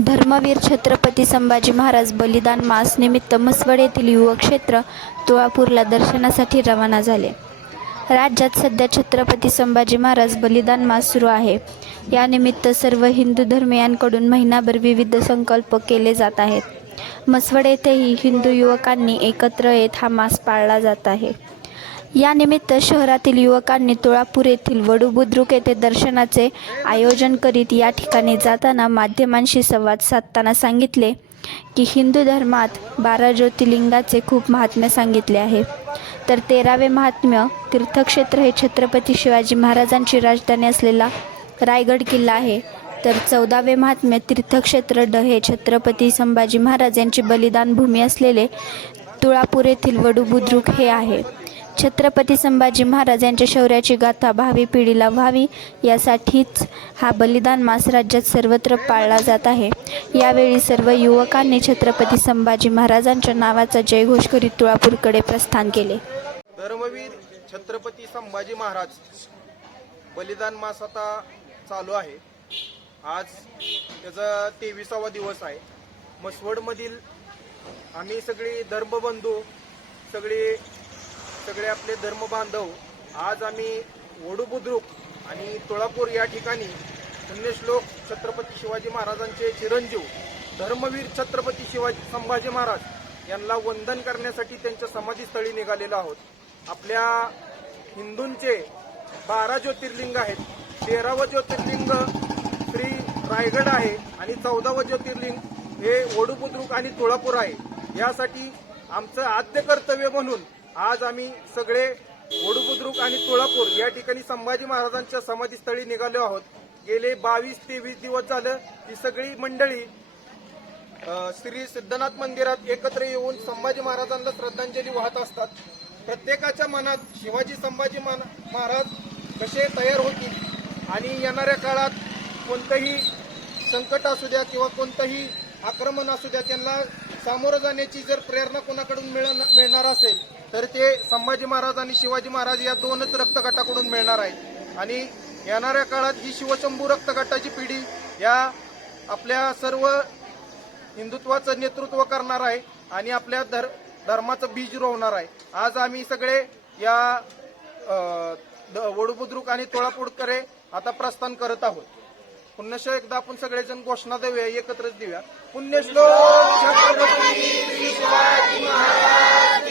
धर्मवीर छत्रपती संभाजी महाराज बलिदान मास निमित्त म्हसवड येथील युवक क्षेत्र तुळापूरला दर्शनासाठी रवाना झाले. राज्यात सध्या छत्रपती संभाजी महाराज बलिदान मास सुरू आहे. यानिमित्त सर्व हिंदू धर्मियांकडून महिनाभर विविध संकल्प केले जात आहेत. म्हसवड येथेही हिंदू युवकांनी एकत्र येत हा मास पाळला जात आहे. यानिमित्त शहरातील युवकांनी तुळापूर येथील वडू बुद्रुक येथे दर्शनाचे आयोजन करीत या ठिकाणी जाताना माध्यमांशी संवाद साधताना सांगितले की हिंदू धर्मात बारा ज्योतिर्लिंगाचे खूप महात्म्य सांगितले आहे. तर तेरावे महात्म्य तीर्थक्षेत्र हे छत्रपती शिवाजी महाराजांची राजधानी असलेला रायगड किल्ला आहे. तर चौदावे महात्म्य तीर्थक्षेत्र ड हे छत्रपती संभाजी महाराज यांची बलिदान भूमी असलेले तुळापूर येथील वडू बुद्रुक हे आहे. छत्रपती संभाजी महाराज यांच्या शौर्याची गाथा भावी पिढीला व्हावी यासाठीच हा बलिदान मास राज्यात सर्वत्र पाळला जात आहे. यावेळी सर्व युवकांनी छत्रपती संभाजी महाराजांच्या नावाचा जयघोष करीत तुळापूरकडे प्रस्थान केले. धर्मवीर छत्रपती संभाजी महाराज बलिदान मास आता चालू आहे. आज त्याचा तेविसावा दिवस आहे. मसवडमधील आम्ही सगळी धर्मबंधू सगळी सगळे आपले धर्मबांधव आज आम्ही वडू बुद्रुक आणि तुळापूर या ठिकाणी पुण्यश्लोक छत्रपती शिवाजी महाराजांचे चिरंजीव धर्मवीर छत्रपती शिवाजी संभाजी महाराज यांना वंदन करण्यासाठी त्यांच्या समाधीस्थळी निघालेलो आहोत. आपल्या हिंदूंचे बारा ज्योतिर्लिंग आहेत. तेरावं ज्योतिर्लिंग श्री रायगड आहे आणि चौदावं ज्योतिर्लिंग हे वडूबुद्रुक आणि तुळापूर आहे. यासाठी आमचं आद्य कर्तव्य म्हणून आज आम्ही सगळे वडूबुद्रुक आणि तुळापूर या ठिकाणी संभाजी महाराजांच्या समाधीस्थळी निघालो आहोत. गेले बावीस तेवीस दिवस झालं ही सगळी मंडळी श्री सिद्धनाथ मंदिरात एकत्र येऊन संभाजी महाराजांना श्रद्धांजली वाहत असतात. प्रत्येकाच्या मनात शिवाजी संभाजी महाराज कसे तयार होतील आणि येणाऱ्या काळात कोणतंही संकट असू द्या किंवा कोणतंही आक्रमण असू द्या त्यांना सामोरं जाण्याची जर प्रेरणा कोणाकडून मिळणार असेल तर ते संभाजी महाराज आणि शिवाजी महाराज या दोनच रक्तगटाकडून मिळणार आहे आणि येणाऱ्या काळात ही शिवशंभू रक्तगटाची पिढी या आपल्या सर्व हिंदुत्वाचं नेतृत्व करणार आहे आणि आपल्या धर धर्माचं बीज रोवणार आहे. आज आम्ही सगळे या वडुबुद्रुक द- वडूबुद्रुक आणि तोळापुडकरे आता प्रस्थान करत आहोत. पुन्हा एकदा आपण सगळेजण घोषणा देऊया एकत्रच देऊया. पुण्यश्लोक छत्रपती शिवाजी महाराज